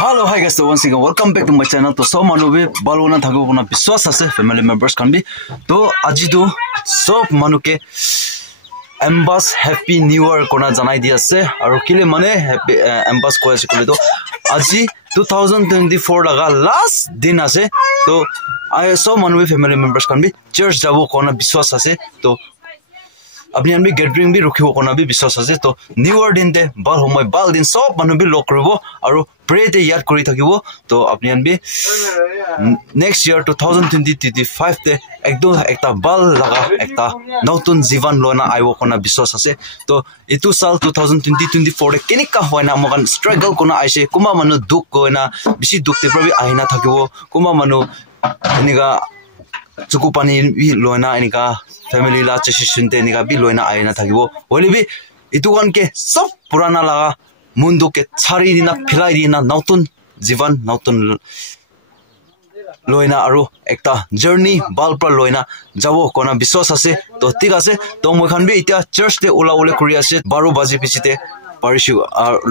Hello, hi guys. So once again, welcome back to my channel. To so manu be balona thago kona biswas ase family members kan bi. To aji to sob manu ke Ambas Happy New Year kona janai di ase. Aru kile mane happy Ambas ko ase kole to aji 2024 laga last din ase. To I so manu be family members kan bi church jabo kona biswas ase. To अपनी Anbi gathering भी रुखिबो कोना भी विश्वास আছে তো new year দিন তে বাল সময় বাল দিন সব মানুহ বি লক কৰিব আৰু প্ৰে তে ইয়াদ কৰি থাকিব তো আপনি আনবি নেক্সট ইয়ার 2025 তে একদম একটা বাল লাগা একটা নতুন জীবন লনা আইব কোনা বিশ্বাস আছে তো ইটো সাল 2024 তে কেনিকা হয়না মগান স্ট্রাগল কোনা আইছে কুমা মানুহ দুখ কোনা বেছি দুখ তে প্ৰবি আইনা থাকিব কুমা মানুহ এনিকা চুকু পানী লয়না এনিকা family la chesishun te nika bi loina aina thagibo holi bi itu kan ke sob purana laga mundu ke chari dina philai dina nautun jivan nautun loina aru ekta journey balpra loina jabo kona biswas ase to tik ase to moi khan bi itia church te ula ule kuri ase 12 baje pichite parishu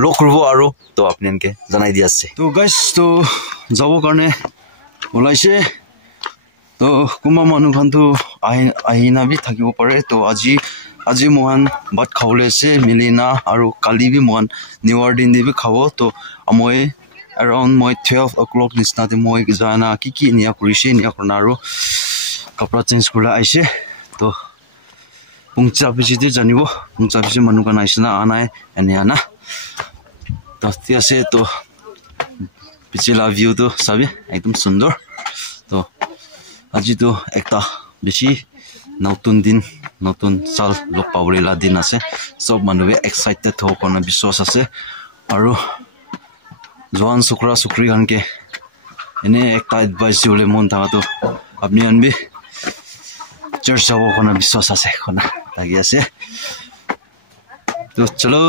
lokrubo aru to apnen ke janai di ase to guys to jabo karne ulaise तो कुमा मनु खानतो आइना भी থাকিব পাৰে তো আজি মোহন ভাত খাবলৈ আছে মিলিনা আৰু কালি বি মোহন নিউ ইয়াৰ দিন বি খাব তো মই around মই 12 o'clock নিছনাতে মই জানা কি নিয়া কৰিছে নিয়া কৰনা আৰু কাপড়া চেঞ্জ কৰা আইছে তো পুংচা বিজিতে জানিব পুংচা বিজি মनु কান আইছনা আনাই এনিয়া না তো আছে তো পিছলা ভিউ তো সবে একদম সুন্দর তো আজি তো একটা বেশি নতুন দিন নতুন সাল লগ পাবৰিলা দিন আছে সব মানুহে এক্সাইটেড হৈ কোনা বিশ্বাস আছে আৰু জওয়ান সুকৰা সুকৰি হানকে এনে একটা এডভাইস দিলে মন থাকাটো আপনি আনবি চার্চ যাব কোনা বিশ্বাস আছে কোনা লাগি আছে তো চলো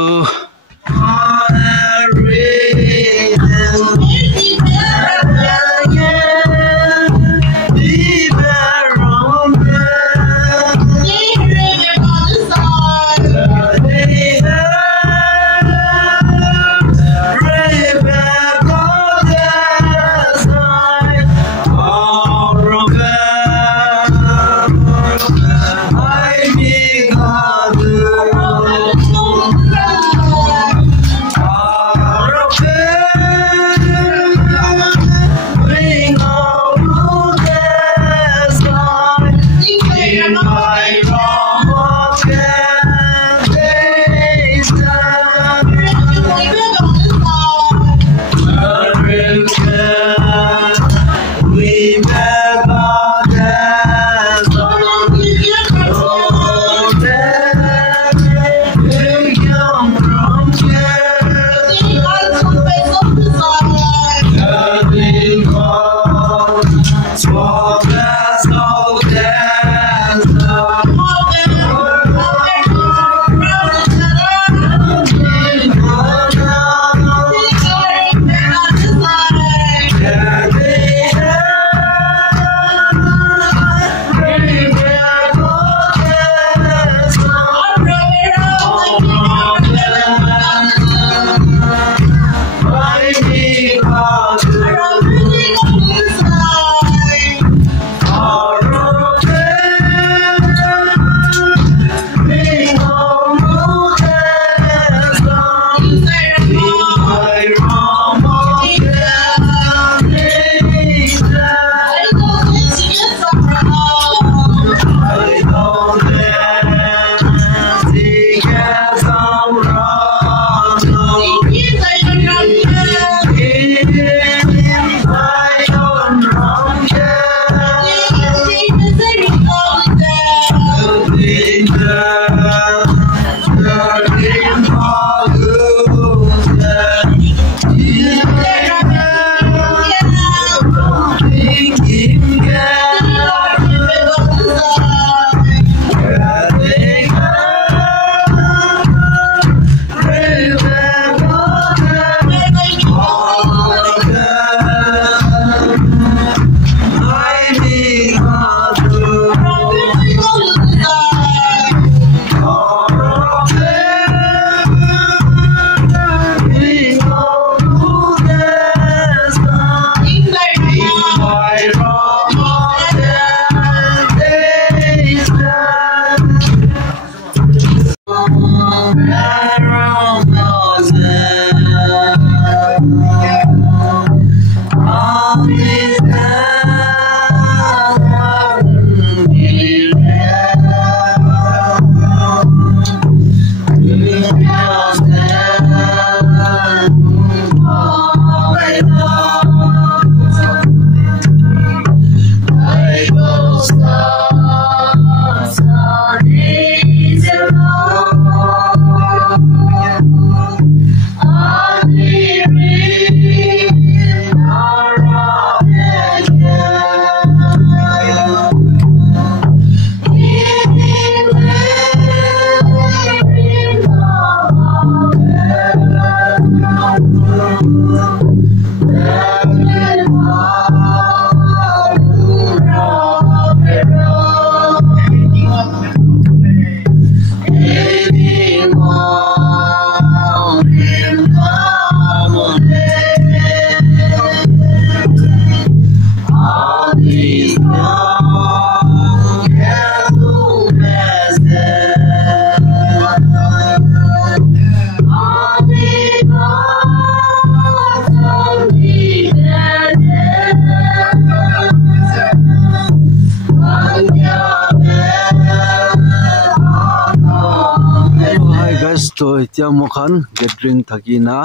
itia mokhan gathering thakina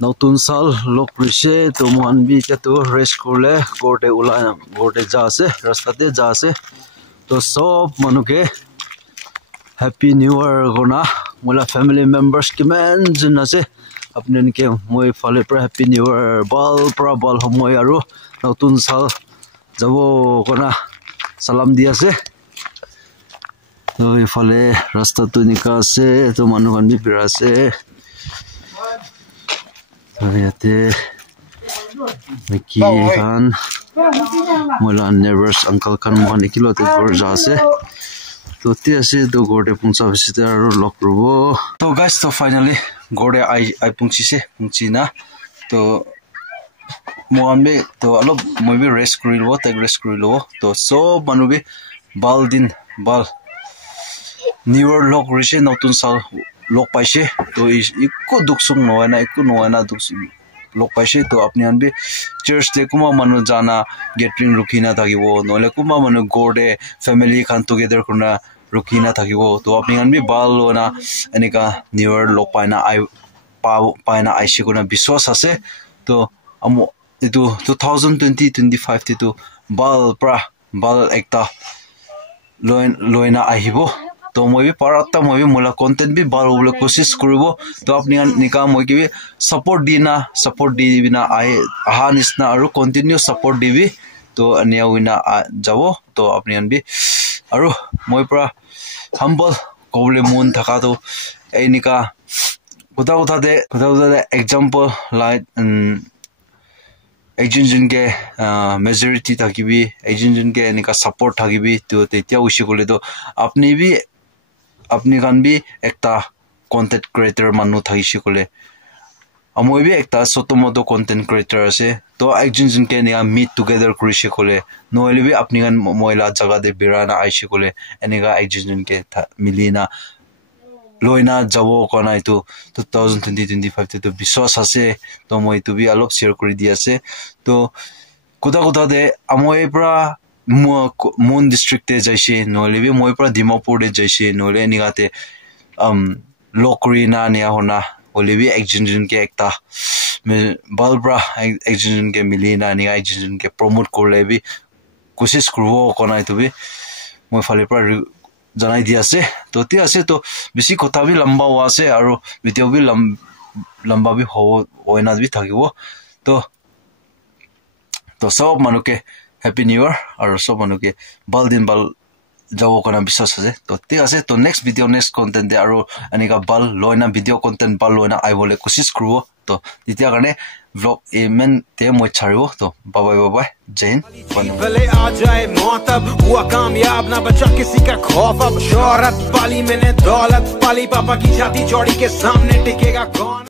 notun sal lok rishe to mohan bi itia to rest korle gorte ulai gorte ja ase rasta te ja ase to sob manuke happy new year gona mola family members kiman jun ase apnen ke moi fale pra happy new year bal homoi aru notun sal jabo gona salam di ase to ifale rasta tu nika ase to manu kan bi pira ase to yate miki kan mola neighbors uncle kan mohan ikilo te gor ja ase to ti ase to gorde pungsa visite aru lok rubo to guys to finally gorde I pungchi se pungchi na to mohan be to alop moi bi rest kuri lo tag rest kuri lo to so manu bi bal New Year lok rishe notun sal lok paise to ikko duksung noena ikko noena duksung lok paise to apni an bi church te kuma manu jana gathering rukina thakibo nole kuma manu gorde family khan together kuna rukina thakibo to apni an bi bal lona anika New Year lok paina paina aise kuna biswas ase to amo itu 2020-25 to bal ekta loina ahibo to moi bi parata moi bi mola content bi bal ule kosis kuribo to apni nika moi ki support di bina ahanisna aru continue support dibi to ania wina jabo to apni an bi aru moi pra humble kobule moon thaka to ei nika kuda de example like agent ke majority thakibi agent ke nika support thakibi to tetia ushikole to apni kan bi ekta content creator manu thaishi kole amoi bi ekta sotomoto content creator ase to agent ke nia meet together kurishi kole noile bi apni kan moila jaga de birana aishi kole enika agent ke milina loina jabo kona itu 2020-25 to biswas ase to moi tu bi alop share kuri di ase to kuda de amoi pra moon district te jaise nole bi moi pra dimapur de jaise nole nigate lokrina nia hona olebi agent ke ekta balbra agent ke milina ni agent ke promote korle bi kosis kurbo kona itu bi moi fale pra janai di ase to ti ase to bisi kotha bi lamba wa ase aru video bi lamba bi hoina bi thakibo to sob manuke happy new year aru sob manuke bal jabo kona biswas ase to ti ase to next video next content de aru anika bal loina video content bal loina ai bole kosis kurbo to titia karne vlog amen te moi charibo to bye bye जय हिंद भले आ जाए मौत अब हुआ कामयाब ना बचा किसी का खौफ अब शोहरत पाली मैंने दौलत पाली पापा की छाती चौड़ी के सामने टिकेगा कौन